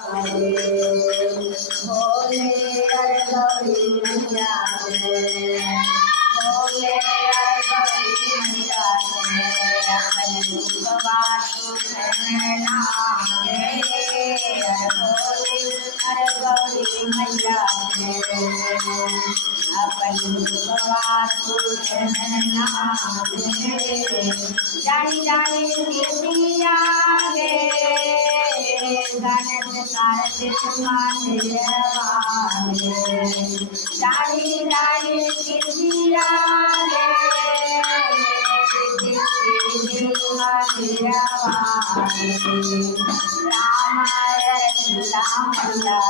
भोले गौरी मैया भोले गौरी मैया अपन बातु नामे भोले गौरी मैया अपन बातु नामे जानी जानी सिया गे गणेश कार्तिक माने जानी जानी सिया गे रामाय सीता मैया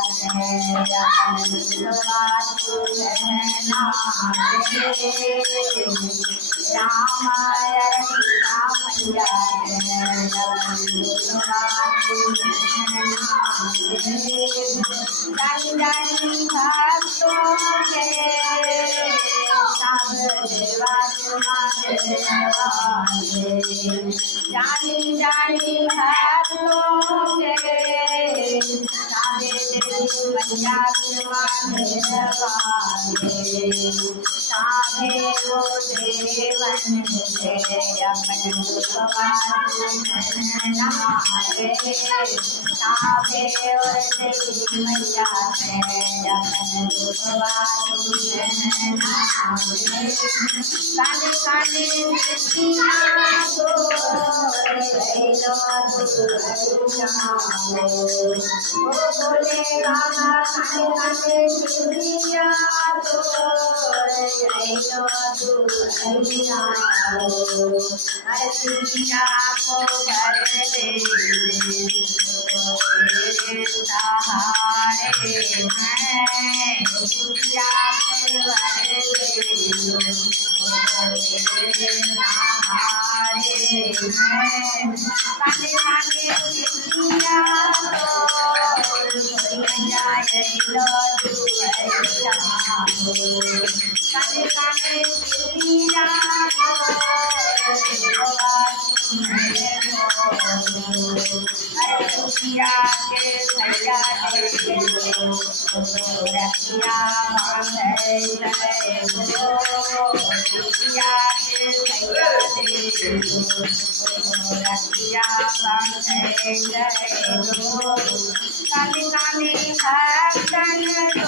रामाय सीता मैया जानी जानी भक्तों के सब देवा जानी जानी भक्तों के सारे मैया साधे वो देवन से अपन साधे और देवी मैया से अपन काले काले बोले बाबा काले काले सिया तो सिया को घर दे सहारे हैं सिया काली काली